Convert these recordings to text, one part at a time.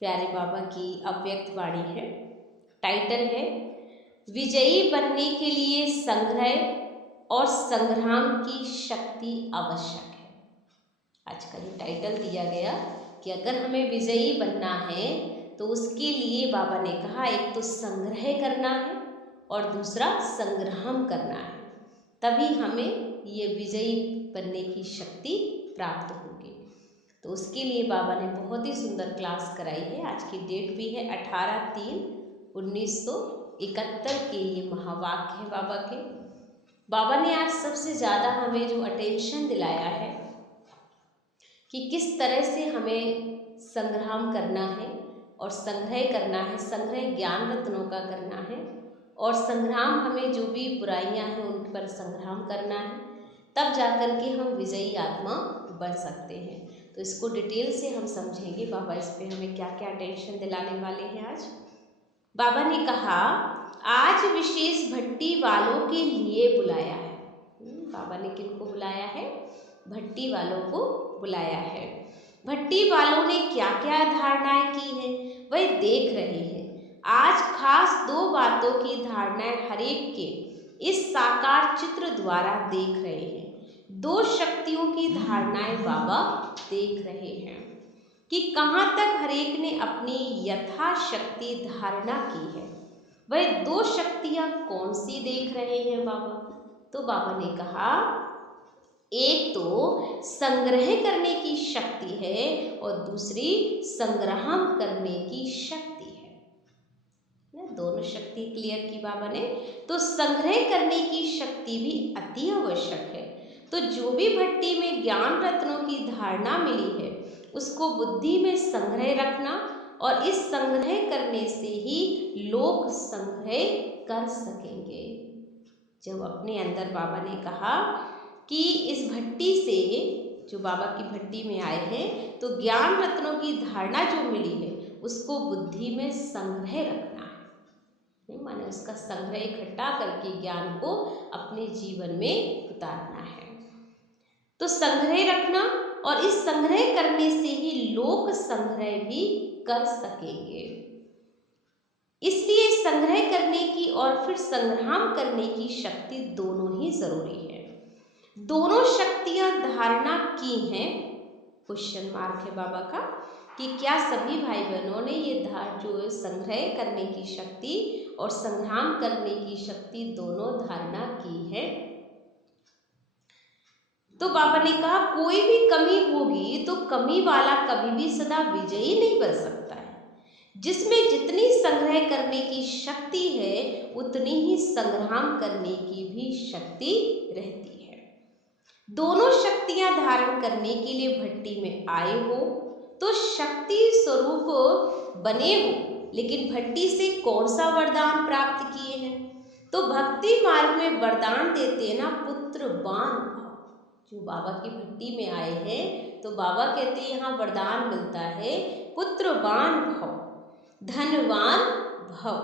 प्यारे बाबा की अव्यक्त वाणी है। टाइटल है विजयी बनने के लिए संग्रह और संग्राम की शक्ति आवश्यक है। आज का जो टाइटल दिया गया कि अगर हमें विजयी बनना है तो उसके लिए बाबा ने कहा एक तो संग्रह करना है और दूसरा संग्राम करना है, तभी हमें ये विजयी बनने की शक्ति प्राप्त होगी। तो उसके लिए बाबा ने बहुत ही सुंदर क्लास कराई है। आज की डेट भी है 18/3/1971 के ये महावाक्य है बाबा के। बाबा ने आज सबसे ज़्यादा हमें जो अटेंशन दिलाया है कि किस तरह से हमें संग्राम करना है और संग्रह करना है, संग्रह ज्ञान रत्नों का करना है और संग्राम हमें जो भी बुराइयां हैं उन पर संग्राम करना है, तब जाकर के हम विजयी आत्मा बन सकते हैं। तो इसको डिटेल से हम समझेंगे बाबा इस पे हमें क्या क्या अटेंशन दिलाने वाले हैं। आज बाबा ने कहा आज विशेष भट्टी वालों के लिए बुलाया है। बाबा ने किनको बुलाया है? भट्टी वालों को बुलाया है। भट्टी वालों ने क्या क्या धारणाएं की हैं वह देख रहे हैं। आज खास दो बातों की धारणाएं हरेक के इस साकार चित्र द्वारा देख रहे हैं। दो शक्तियों की धारणाएं बाबा देख रहे हैं कि कहाँ तक हरेक ने अपनी यथाशक्ति धारणा की है। वह दो शक्तियां कौन सी देख रहे हैं बाबा? तो बाबा ने कहा एक तो संग्रह करने की शक्ति है और दूसरी संग्राम करने की शक्ति है। दोनों शक्ति क्लियर की बाबा ने। तो संग्रह करने की शक्ति भी अति आवश्यक है। तो जो भी भट्टी में ज्ञान रत्नों की धारणा मिली है उसको बुद्धि में संग्रह रखना और इस संग्रह करने से ही लोग संग्रह कर सकेंगे। जब अपने अंदर बाबा ने कहा कि इस भट्टी से जो बाबा की भट्टी में आए हैं तो ज्ञान रत्नों की धारणा जो मिली है उसको बुद्धि में संग्रह रखना है, माने उसका संग्रह इकट्ठा करके ज्ञान को अपने जीवन में उतारना है। तो संग्रह रखना और इस संग्रह करने से ही लोक संग्रह भी कर सकेंगे। इसलिए संग्रह करने की और फिर संग्राम करने की शक्ति दोनों ही जरूरी है। दोनों शक्तियां धारणा की हैं, क्वेश्चन मार्क है बाबा का कि क्या सभी भाई बहनों ने ये जो संग्रह करने की शक्ति और संग्राम करने की शक्ति दोनों धारणा की है। तो बाबा ने कहा कोई भी कमी होगी तो कमी वाला कभी भी सदा विजयी नहीं बन सकता है। जिसमें जितनी संग्रह करने की शक्ति है उतनी ही संग्राम करने की भी शक्ति रहती है। दोनों शक्तियां धारण करने के लिए भट्टी में आए हो तो शक्ति स्वरूप बने हो, लेकिन भट्टी से कौन सा वरदान प्राप्त किए हैं? तो भक्ति मार्ग में वरदान देते हैं ना पुत्रवान भव। जो बाबा की भट्टी में आए हैं तो बाबा कहते हैं यहाँ वरदान मिलता है पुत्रवान भव, धनवान भव।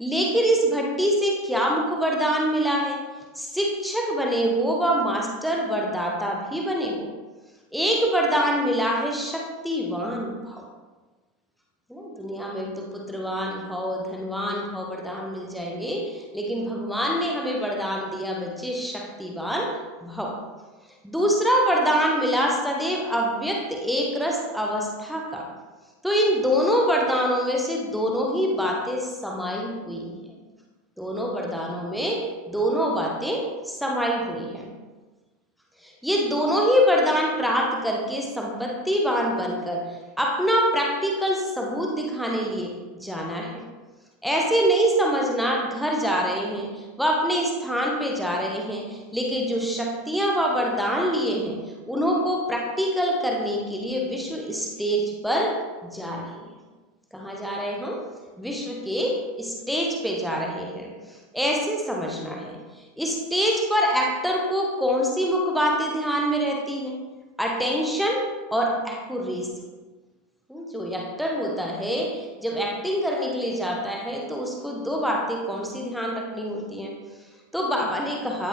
लेकिन इस भट्टी से क्या मुख वरदान मिला है? शिक्षक बने हो व मास्टर वरदाता भी बने हो। एक वरदान मिला है शक्तिवान भव। दुनिया में तो पुत्रवान भव, धनवान भव वरदान मिल जाएंगे, लेकिन भगवान ने हमें वरदान दिया बच्चे शक्तिवान भव। दूसरा वरदान मिला सदैव अव्यक्त एक रस अवस्था का। तो इन दोनों वरदानों में से दोनों ही बातें समाई हुई हैं। दोनों वरदानों में दोनों बातें समाई हुई हैं। ये दोनों ही वरदान प्राप्त करके संपत्तिवान बनकर अपना प्रैक्टिकल सबूत दिखाने लिए जाना है। ऐसे नहीं समझना घर जा रहे हैं व अपने स्थान पे जा रहे हैं, लेकिन जो शक्तियां व वरदान लिए हैं उन्हों को प्रैक्टिकल करने के लिए विश्व स्टेज पर जा रहे हैं। कहाँ जा रहे हैं हम? विश्व के स्टेज पे जा रहे हैं। ऐसे समझना है। स्टेज पर एक्टर को कौन सी मुख्य बातें ध्यान में रहती हैं? अटेंशन और एक्यूरेसी। जो एक्टर होता है जब एक्टिंग करने के लिए जाता है तो उसको दो बातें कौन सी ध्यान रखनी होती हैं? तो बाबा ने कहा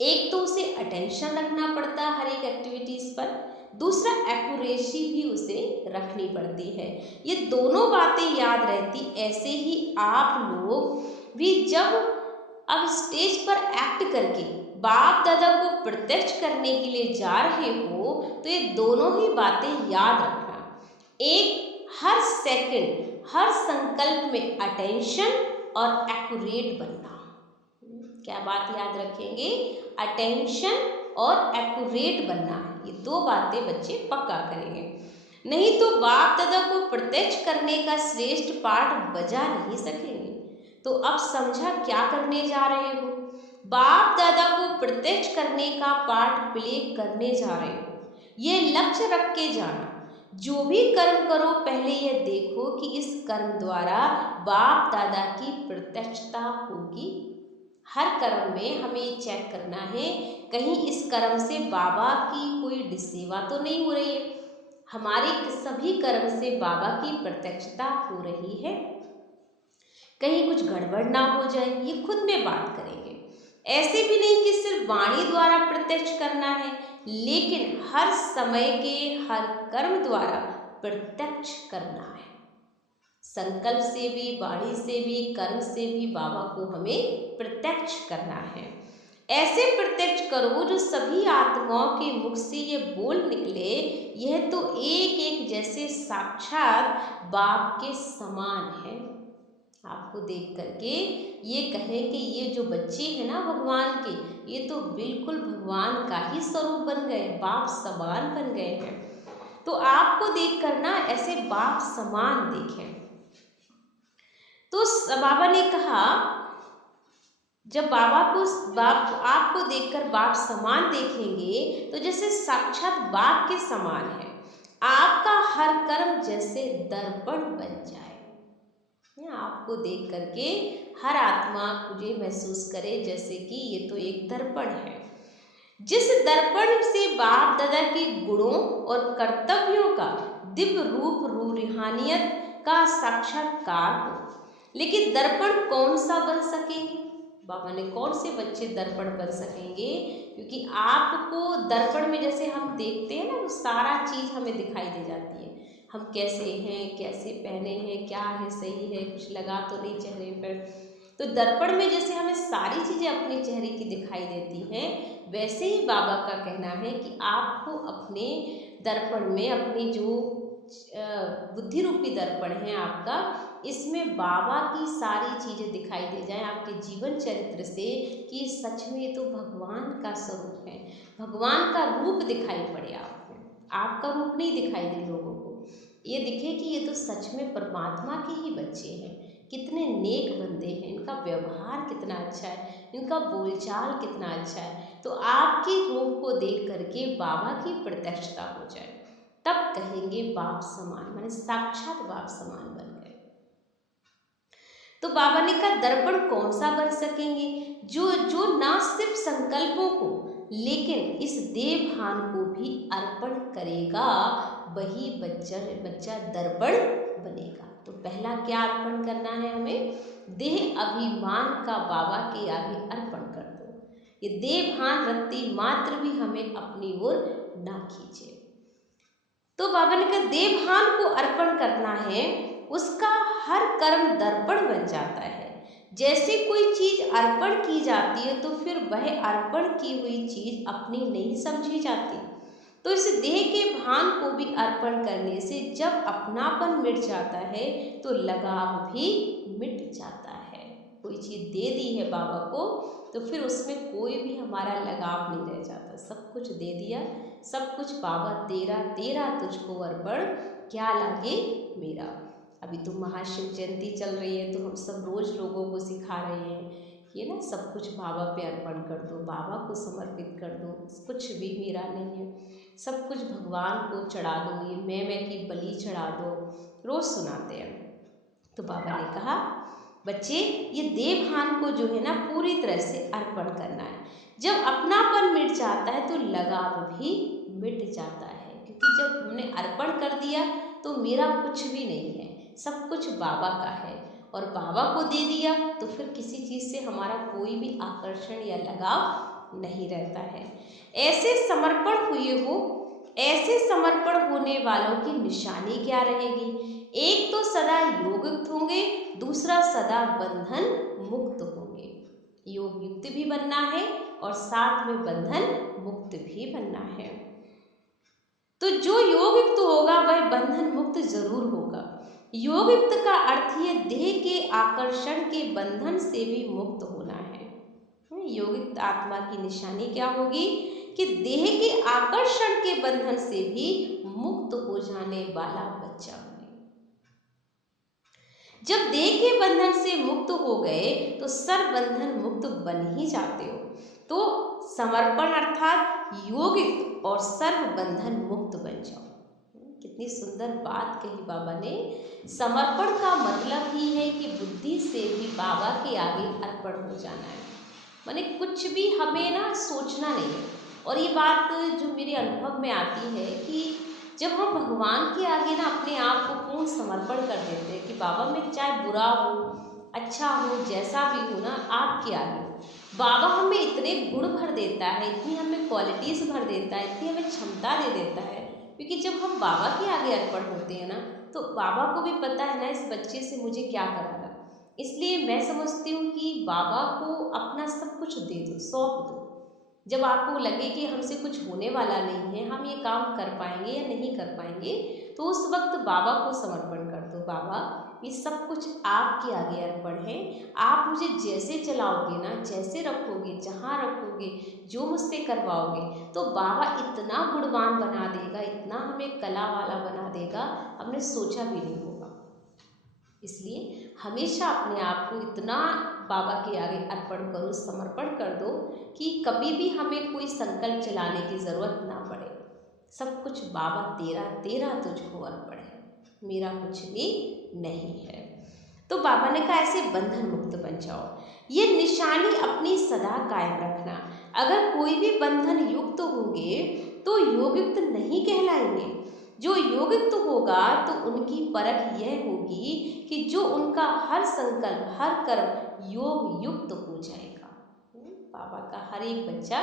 एक तो उसे अटेंशन रखना पड़ता है हर एक एक्टिविटीज़ पर, दूसरा एक्यूरेसी भी उसे रखनी पड़ती है। ये दोनों बातें याद रहती, ऐसे ही आप लोग भी जब अब स्टेज पर एक्ट करके बाप दादा को प्रत्यक्ष करने के लिए जा रहे हो तो ये दोनों ही बातें याद रखना। एक, हर सेकंड हर संकल्प में अटेंशन और एक्यूरेट बनना। क्या बात याद रखेंगे? अटेंशन और एक्यूरेट बनना है। ये दो बातें बच्चे पक्का करेंगे, नहीं तो बाप दादा को प्रत्यक्ष करने का श्रेष्ठ पाठ बजा नहीं सकेंगे। तो अब समझा क्या करने जा रहे हो? बाप दादा को प्रत्यक्ष करने का पाठ प्ले करने जा रहे हो। ये लक्ष्य रख के जाना, जो भी कर्म करो पहले यह देखो कि इस कर्म द्वारा बाप दादा की प्रत्यक्षता होगी। हर कर्म में हमें ये चेक करना है, कहीं इस कर्म से बाबा की कोई डिसेवा तो नहीं हो रही है। हमारे सभी कर्म से बाबा की प्रत्यक्षता हो रही है, कहीं कुछ गड़बड़ ना हो जाए, ये खुद में बात करेंगे। ऐसे भी नहीं कि सिर्फ वाणी द्वारा प्रत्यक्ष करना है, लेकिन हर समय के हर कर्म द्वारा प्रत्यक्ष करना है। संकल्प से भी, वाणी से भी, कर्म से भी बाबा को हमें प्रत्यक्ष करना है। ऐसे प्रत्यक्ष करो जो सभी आत्माओं के मुख से ये बोल निकले, यह तो एक एक जैसे साक्षात बाप के समान है। आपको देख करके ये कहें कि ये जो बच्चे हैं ना भगवान के, ये तो बिल्कुल भगवान का ही स्वरूप बन गए, बाप समान बन गए हैं। तो आपको देख कर ना ऐसे बाप समान देखें। तो बाबा ने कहा, जब आपको देखकर बाप समान देखेंगे तो जैसे साक्षात बाप के समान है। आपका हर कर्म जैसे दर्पण बन जाए। आपको देख करके हर आत्मा मुझे महसूस करे जैसे कि ये तो एक दर्पण है। जिस दर्पण से बाप दादा के गुणों और कर्तव्यों का दिव्य रूप रूहानियत का साक्षात्कार हो। लेकिन दर्पण कौन सा बन सकेंगे? बाबा ने कौन से बच्चे दर्पण बन सकेंगे? क्योंकि आपको दर्पण में जैसे हम देखते हैं ना, वो सारा चीज़ हमें दिखाई दे जाती है। हम कैसे हैं, कैसे पहने हैं, क्या है, सही है, कुछ लगा तो नहीं चेहरे पर। तो दर्पण में जैसे हमें सारी चीज़ें अपने चेहरे की दिखाई देती हैं, वैसे ही बाबा का कहना है कि आपको अपने दर्पण में, अपनी जो बुद्धि रूपी दर्पण है आपका, इसमें बाबा की सारी चीज़ें दिखाई दे जाएं आपके जीवन चरित्र से कि सच में तो भगवान का स्वरूप है, भगवान का रूप दिखाई पड़े आपको, आपका रूप नहीं दिखाई दे लोगों को। ये दिखे कि ये तो सच में परमात्मा के ही बच्चे हैं, कितने नेक बंदे हैं, इनका व्यवहार कितना अच्छा है, इनका बोलचाल कितना अच्छा है। तो आपके रूप को देख करके बाबा की प्रत्यक्षता हो जाए, तब कहेंगे बाप समान, माने साक्षात बाप समान बन गए। तो बाबा ने कहा दर्पण कौन सा बन सकेंगे? जो ना सिर्फ संकल्पों को लेकिन इस देह भान को भी अर्पण करेगा, वही बच्चा दर्पण बनेगा। तो पहला क्या अर्पण करना है हमें? देह अभिमान का बाबा के आगे अर्पण कर दो। ये देह भान रखती मात्र भी हमें अपनी ओर ना खींचे। तो बाबा ने कहा देह भान को अर्पण करना है, उसका हर कर्म दर्पण बन जाता है। जैसे कोई चीज अर्पण की जाती है तो फिर वह अर्पण की हुई चीज अपनी नहीं समझी जाती। तो इस देह के भान को भी अर्पण करने से जब अपनापन मिट जाता है तो लगाव भी मिट जाता है। कोई चीज़ दे दी है बाबा को तो फिर उसमें कोई भी हमारा लगाव नहीं रह जाता, सब कुछ दे दिया, सब कुछ बाबा तेरा तेरा तुझको अर्पण, क्या लागे मेरा। अभी तो महाशिव जयंती चल रही है तो हम सब रोज़ लोगों को सिखा रहे हैं ये ना, सब कुछ बाबा पे अर्पण कर दो, बाबा को समर्पित कर दो, कुछ भी मेरा नहीं है, सब कुछ भगवान को चढ़ा दो, ये मैं की बलि चढ़ा दो, रोज़ सुनाते हैं। तो बाबा ने कहा बच्चे ये देह भान को जो है ना पूरी तरह से अर्पण करना है। जब अपनापन मिट जाता है तो लगाव भी मिट जाता है, क्योंकि जब हमने अर्पण कर दिया तो मेरा कुछ भी नहीं है, सब कुछ बाबा का है और बाबा को दे दिया तो फिर किसी चीज़ से हमारा कोई भी आकर्षण या लगाव नहीं रहता है। ऐसे समर्पण हुए हो ऐसे समर्पण होने वालों की निशानी क्या रहेगी? एक तो सदा योगयुक्त होंगे, दूसरा सदा बंधन मुक्त होंगे। योग युक्त भी बनना है और साथ में बंधन मुक्त भी बनना है। तो जो योग युक्त होगा वह बंधन मुक्त जरूर होगा। योग युक्त का अर्थ है देह के आकर्षण के बंधन से भी मुक्त होना है। योग युक्त आत्मा की निशानी क्या होगी कि देह के आकर्षण के बंधन से भी मुक्त हो जाने वाला बच्चा बने। जब देह के बंधन से मुक्त हो गए तो सर्व बंधन मुक्त बन ही जाते हो। तो समर्पण अर्थात योगिक और सर्व बंधन मुक्त बन जाओ। कितनी सुंदर बात कही बाबा ने। समर्पण का मतलब ही है कि बुद्धि से भी बाबा के आगे अर्पण हो जाना है। माने कुछ भी हमें ना सोचना नहीं है। और ये बात जो मेरे अनुभव में आती है कि जब हम भगवान के आगे ना अपने आप को पूर्ण समर्पण कर देते हैं कि बाबा मैं चाहे बुरा हो अच्छा हो जैसा भी हो ना आपके आगे, बाबा हमें इतने गुण भर देता है, इतनी हमें क्वालिटीज़ भर देता है, इतनी हमें क्षमता दे देता है। क्योंकि जब हम बाबा के आगे अर्पण होते हैं ना तो बाबा को भी पता है ना इस बच्चे से मुझे क्या कराना। इसलिए मैं समझती हूँ कि बाबा को अपना सब कुछ दे दो, सौंप दो। जब आपको लगे कि हमसे कुछ होने वाला नहीं है, हम ये काम कर पाएंगे या नहीं कर पाएंगे, तो उस वक्त बाबा को समर्पण कर दो। बाबा ये सब कुछ आपके आगे अर्पण है, आप मुझे जैसे चलाओगे ना, जैसे रखोगे, जहाँ रखोगे, जो मुझसे करवाओगे, तो बाबा इतना गुणवान बना देगा, इतना हमें कला वाला बना देगा, हमने सोचा भी नहीं होगा। इसलिए हमेशा अपने आप को इतना बाबा के आगे अर्पण करो, समर्पण कर दो कि कभी भी हमें कोई संकल्प चलाने की ज़रूरत ना पड़े। सब कुछ बाबा तेरा, तेरा तुझको अर्पण है, मेरा कुछ भी नहीं है। तो बाबा ने कहा ऐसे बंधन मुक्त बन जाओ। ये निशानी अपनी सदा कायम रखना। अगर कोई भी बंधन युक्त होंगे तो योगयुक्त नहीं कहलाएंगे। जो योगयुक्त होगा तो उनकी परख यह होगी कि जो उनका हर संकल्प हर कर्म योग युक्त हो जाएगा। बाबा का हर एक बच्चा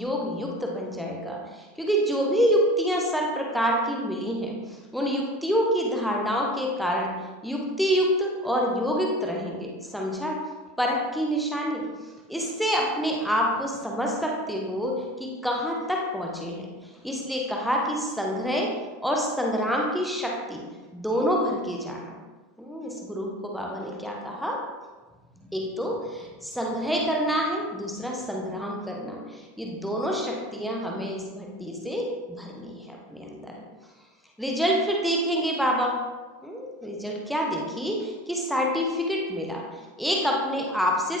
योग युक्त बन जाएगा। क्योंकि जो भी युक्तियां सर्व प्रकार की मिली हैं उन युक्तियों की धारणाओं के कारण युक्ति युक्त और योगयुक्त रहेंगे। समझा? परख की निशानी। इससे अपने आप को समझ सकते हो कि कहाँ तक पहुँचे हैं। इसलिए कहा कि संग्रह और संग्राम की शक्ति दोनों भर के जाना। इस ग्रुप को बाबा ने क्या कहा? एक तो संग्रह करना है, दूसरा संग्राम करना। ये दोनों शक्तियां हमें इस भट्टी से भरनी है अपने अंदर। रिजल्ट फिर देखेंगे बाबा। रिजल्ट क्या देखी कि सर्टिफिकेट मिला। एक अपने आप से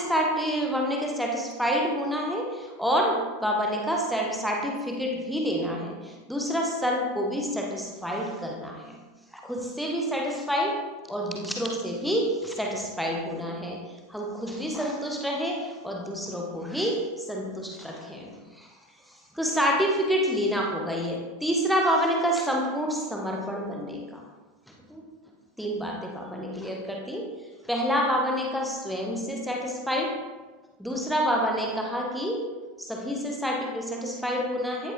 हमने के सेटिस्फाइड होना है और बाबा ने कहा सर्टिफिकेट भी लेना है। दूसरा सर्व को भी सेटिस्फाइड करना है, खुद से भी सेटिस्फाइड और दूसरों से भी सेटिस्फाइड होना है। हम खुद भी संतुष्ट रहें और दूसरों को भी संतुष्ट रखें। तो सर्टिफिकेट लेना होगा। ये तीसरा बाबा ने कहा संपूर्ण समर्पण बनने का। तीन बातें बाबा ने क्लियर कर दी। पहला बाबा ने कहा स्वयं से सेटिस्फाइड, दूसरा बाबा ने कहा कि सभी से सेटिस्फाइड होना है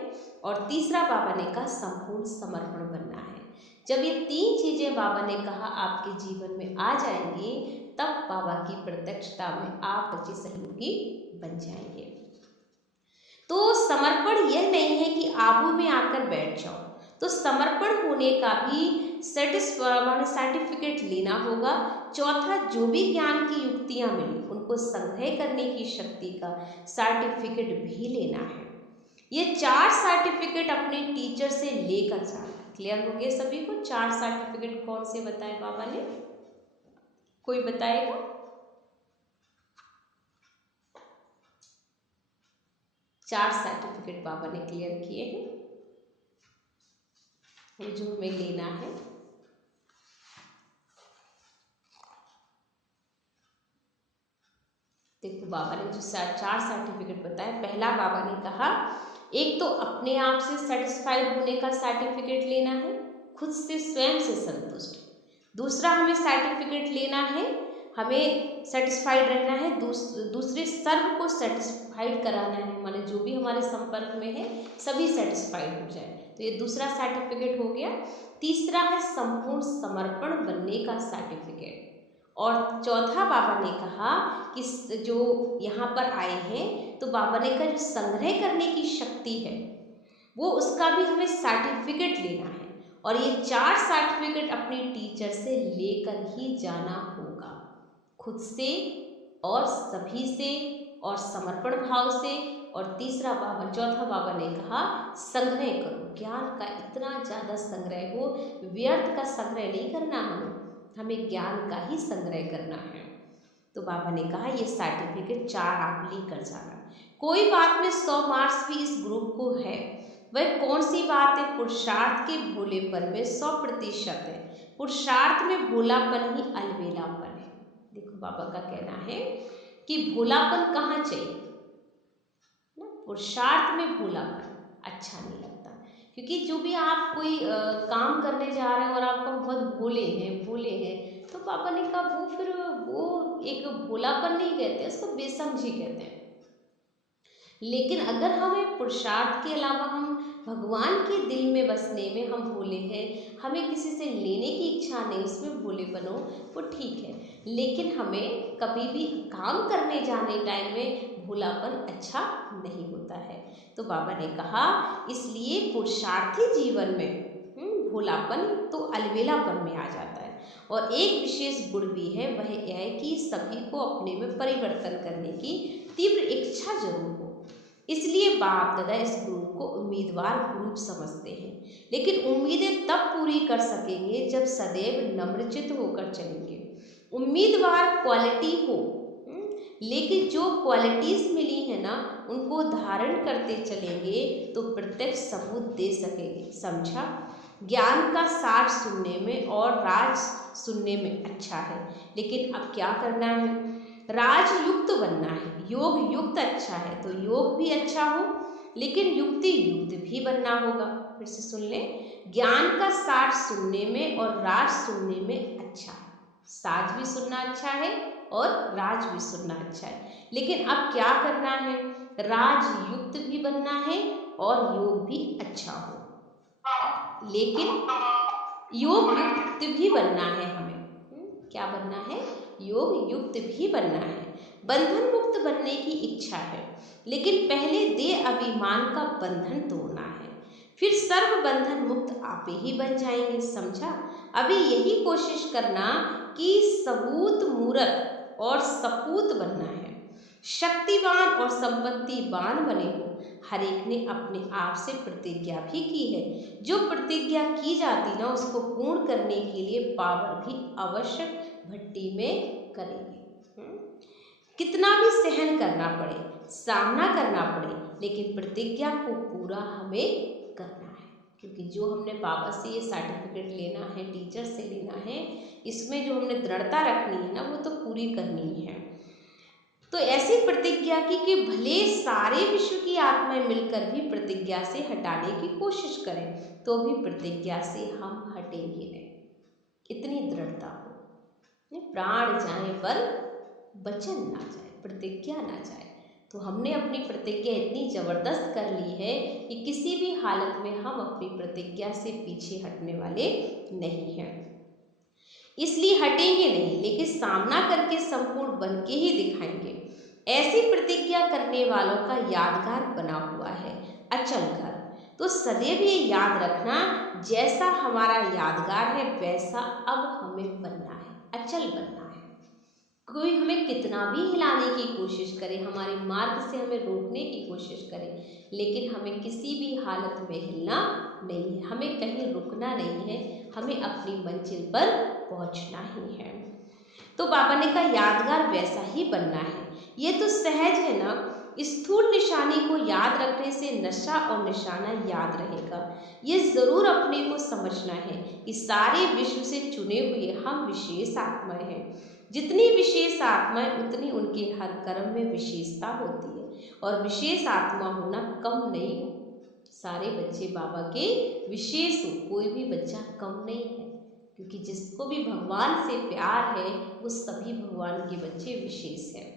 और तीसरा बाबा ने कहा संपूर्ण समर्पण बनना है। जब ये तीन चीज़ें बाबा ने कहा आपके जीवन में आ जाएंगी तब बाबा की प्रत्यक्षता में आप बच्चे सहयोगी बन जाएंगे। तो समर्पण यह नहीं है कि आबू में आकर बैठ जाओ। तो समर्पण होने का भी सर्टिफिकेट लेना होगा। चौथा जो भी ज्ञान की युक्तियां मिली उनको संग्रह करने की शक्ति का सर्टिफिकेट भी लेना है। ये 4 सर्टिफिकेट अपने टीचर से लेकर जाना। क्लियर हो गए सभी को? 4 सर्टिफिकेट कौन से बताए बाबा ने? कोई बताएगा? चार सर्टिफिकेट बाबा ने क्लियर किए हैं जो हमें लेना है। देखो बाबा ने जो 4 सर्टिफिकेट बताए, पहला बाबा ने कहा एक तो अपने आप से सेटिस्फाइड होने का सर्टिफिकेट लेना है, खुद से स्वयं से संतुष्ट। दूसरा हमें सर्टिफिकेट लेना है, हमें सेटिस्फाइड रहना है, दूसरे सर्व को सेटिस्फाइड कराना है। माने जो भी हमारे संपर्क में है सभी सेटिस्फाइड हो जाए। तो ये दूसरा सर्टिफिकेट हो गया। तीसरा है संपूर्ण समर्पण बनने का सर्टिफिकेट। और चौथा बाबा ने कहा कि जो यहाँ पर आए हैं तो बाबा ने कहा जो संग्रह करने की शक्ति है वो उसका भी हमें सर्टिफिकेट लेना है, और ये 4 सर्टिफिकेट अपने टीचर से लेकर ही जाना होगा, खुद से और सभी से और समर्पण भाव से। और चौथा बाबा ने कहा संग्रह करो, ज्ञान का इतना ज़्यादा संग्रह हो, व्यर्थ का संग्रह नहीं करना, हमें ज्ञान का ही संग्रह करना है। तो बाबा ने कहा ये सर्टिफिकेट 4 आप लेकर जाना। कोई बात में 100 मार्क्स भी इस ग्रुप को है, वह कौन सी बात है? पुरुषार्थ के भोलेपन में 100% है। पुरुषार्थ में भोलापन ही अलबेलापन है। देखो बाबा का कहना है कि भोलापन कहाँ चाहिए ना, पुरुषार्थ में भोलापन अच्छा नहीं लगता, क्योंकि जो भी आप कोई काम करने जा रहे हैं और आपको बहुत भोले हैं तो बाबा ने कहा वो एक भोलापन नहीं कहते, उसको बेसमझी कहते हैं। लेकिन अगर हमें पुरुषार्थ के अलावा हम भगवान के दिल में बसने में हम भोले हैं, हमें किसी से लेने की इच्छा नहीं, उसमें भोले बनो, वो ठीक है। लेकिन हमें कभी भी काम करने जाने टाइम में भोलापन अच्छा नहीं होता है। तो बाबा ने कहा इसलिए पुरुषार्थी जीवन में भोलापन तो अलबेलापन में आ जाता है। और एक विशेष गुण भी है, वह यह है कि सभी को अपने में परिवर्तन करने की तीव्र इच्छा जरूर हो। इसलिए बाप दादा इस ग्रुप को उम्मीदवार ग्रुप समझते हैं, लेकिन उम्मीदें तब पूरी कर सकेंगे जब सदैव नम्रचित होकर चलेंगे। उम्मीदवार क्वालिटी हो, लेकिन जो क्वालिटीज़ मिली है ना उनको धारण करते चलेंगे तो प्रत्यक्ष सबूत दे सकेंगे। समझा? ज्ञान का सार सुनने में और राज सुनने में अच्छा है, लेकिन अब क्या करना है? राजयुक्त बनना है। योग युक्त अच्छा है तो योग भी अच्छा हो, लेकिन युक्ति युक्त भी बनना होगा। फिर से सुन ले, ज्ञान का सार सुनने में और राज सुनने में अच्छा है। साज भी सुनना अच्छा है और राज भी सुनना अच्छा है, लेकिन अब क्या करना है? राजयुक्त भी बनना है और योग भी अच्छा हो, लेकिन योग युक्त भी बनना है हमें। क्या बनना है? योग युक्त भी बनना है। बंधन मुक्त बनने की इच्छा है, लेकिन पहले देह अभिमान का बंधन तोड़ना है, फिर सर्व बंधन मुक्त आप ही बन जाएंगे। समझा? अभी यही कोशिश करना कि सबूत मूर्त और सपूत बनना है, शक्तिवान और संपत्तिवान बने हो। हर एक ने अपने आप से प्रतिज्ञा भी की है। जो प्रतिज्ञा की जाती ना उसको पूर्ण करने के लिए पावर भी आवश्यक भट्टी में करेंगे। कितना भी सहन करना पड़े, सामना करना पड़े, लेकिन प्रतिज्ञा को पूरा हमें करना है, क्योंकि जो हमने बाबा से ये सर्टिफिकेट लेना है, टीचर से लेना है, इसमें जो हमने दृढ़ता रखनी है ना वो तो पूरी करनी है। तो ऐसी प्रतिज्ञा की कि भले सारे विश्व की आत्माएं मिलकर भी प्रतिज्ञा से हटाने की कोशिश करें तो भी प्रतिज्ञा से हम हटेंगे नहीं। इतनी दृढ़ता हो, प्राण जाए पर वचन ना जाए, प्रतिज्ञा ना जाए। तो हमने अपनी प्रतिज्ञा इतनी जबरदस्त कर ली है कि किसी भी हालत में हम अपनी प्रतिज्ञा से पीछे हटने वाले नहीं हैं। इसलिए हटेंगे नहीं, लेकिन सामना करके संपूर्ण बन के ही दिखाएंगे। ऐसी प्रतिज्ञा करने वालों का यादगार बना हुआ है अचल घर। तो सदैव ये याद रखना, जैसा हमारा यादगार है वैसा अब हमें बनना है, अचल बनना है। कोई हमें कितना भी हिलाने की कोशिश करे, हमारे मार्ग से हमें रोकने की कोशिश करे, लेकिन हमें किसी भी हालत में हिलना नहीं है, हमें कहीं रुकना नहीं है, हमें अपनी मंजिल पर पहुंचना ही है। तो बाबा ने कहा यादगार वैसा ही बनना है। ये तो सहज है ना। स्थूल निशानी को याद रखने से नशा और निशाना याद रहेगा। ये जरूर अपने को समझना है कि सारे विश्व से चुने हुए हम विशेष आत्माएं हैं। जितनी विशेष आत्माएं उतनी उनके हर कर्म में विशेषता होती है, और विशेष आत्मा होना कम नहीं हो। सारे बच्चे बाबा के विशेष हो, कोई भी बच्चा कम नहीं है, क्योंकि जिसको भी भगवान से प्यार है वो सभी भगवान के बच्चे विशेष हैं।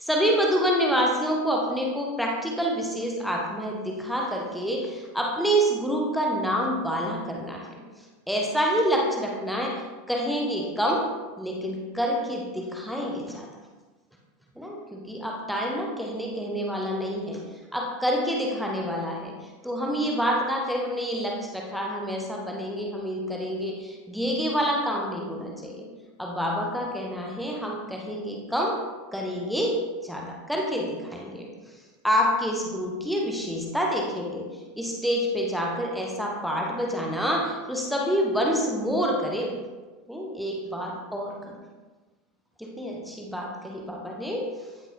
सभी मधुबन निवासियों को अपने को प्रैक्टिकल विशेष आत्माएं दिखा करके अपने इस ग्रुप का नाम वाला करना है। ऐसा ही लक्ष्य रखना है, कहेंगे कम लेकिन करके दिखाएंगे ज़्यादा, है ना। क्योंकि अब टाइम ना कहने वाला नहीं है, अब करके दिखाने वाला है। तो हम ये बात ना करें हमने ये लक्ष्य रखा है, हम ऐसा बनेंगे, हम ये करेंगे, गे वाला काम नहीं होना चाहिए। अब बाबा का कहना है हम कहेंगे कम करेंगे ज़्यादा, करके दिखाएंगे। आपके इस ग्रुप की ये विशेषता देखेंगे, स्टेज पे जाकर ऐसा पार्ट बजाना तो सभी वंस मोर करें, एक बार और करें। कितनी अच्छी बात कही बाबा ने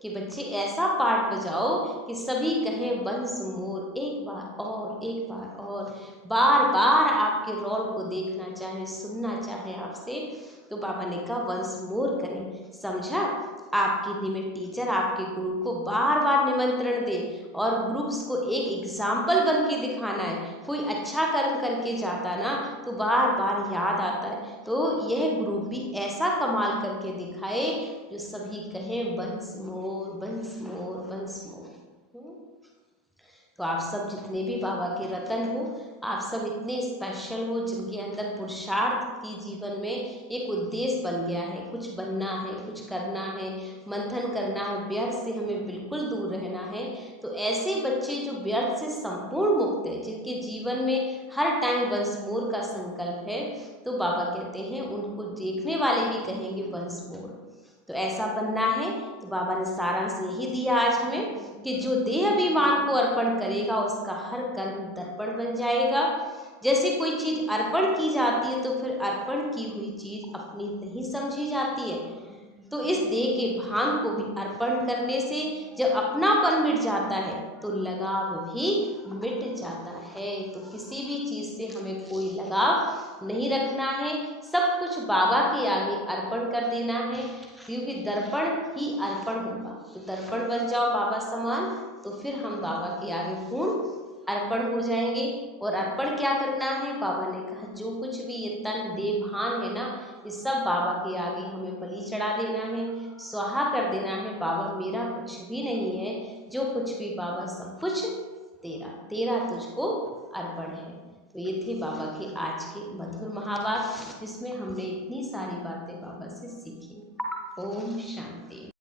कि बच्चे ऐसा पार्ट बजाओ कि सभी कहें वंस मोर, एक बार और, एक बार और, बार बार आपके रोल को देखना चाहे, सुनना चाहे आपसे, तो बाबा ने कहा वंस मोर करें। समझा। आपकी नियमित टीचर आपके ग्रुप को बार बार निमंत्रण दे और ग्रुप्स को एक एग्जाम्पल बन के दिखाना है। कोई अच्छा कर्म करके जाता ना तो बार बार याद आता है, तो यह ग्रुप भी ऐसा कमाल करके दिखाए जो सभी कहें once more, once more, once more. तो आप सब जितने भी बाबा के रतन हो, आप सब इतने स्पेशल हो जिनके अंदर पुरुषार्थ की जीवन में एक उद्देश्य बन गया है, कुछ बनना है, कुछ करना है, मंथन करना है, व्यर्थ से हमें बिल्कुल दूर रहना है। तो ऐसे बच्चे जो व्यर्थ से संपूर्ण मुक्त है, जिनके जीवन में हर टाइम वंस मोर का संकल्प है, तो बाबा कहते हैं उनको देखने वाले भी कहेंगे वंस मोर। तो ऐसा बनना है। तो बाबा ने सारांश यही दिया आज हमें कि जो देह अभिमान को अर्पण करेगा उसका हर कर्म दर्पण बन जाएगा। जैसे कोई चीज़ अर्पण की जाती है तो फिर अर्पण की हुई चीज़ अपनी नहीं समझी जाती है। तो इस देह के भान को भी अर्पण करने से जब अपनापन मिट जाता है तो लगाव भी मिट जाता है। तो किसी भी चीज़ से हमें कोई लगाव नहीं रखना है, सब कुछ बाबा के आगे अर्पण कर देना है, क्योंकि दर्पण ही अर्पण होगा। तो दर्पण बन जाओ बाबा समान, तो फिर हम बाबा के आगे पूर्ण अर्पण हो जाएंगे। और अर्पण क्या करना है, बाबा ने कहा जो कुछ भी ये तन देह भान है ना, ये सब बाबा के आगे हमें बलि चढ़ा देना है, स्वाहा कर देना है। बाबा मेरा कुछ भी नहीं है, जो कुछ भी बाबा सब कुछ तेरा, तेरा तुझको अर्पण है। तो ये थे बाबा के आज के मधुर महावाक्य, जिसमें हमने इतनी सारी बातें बाबा से सीखी। ओम शांति।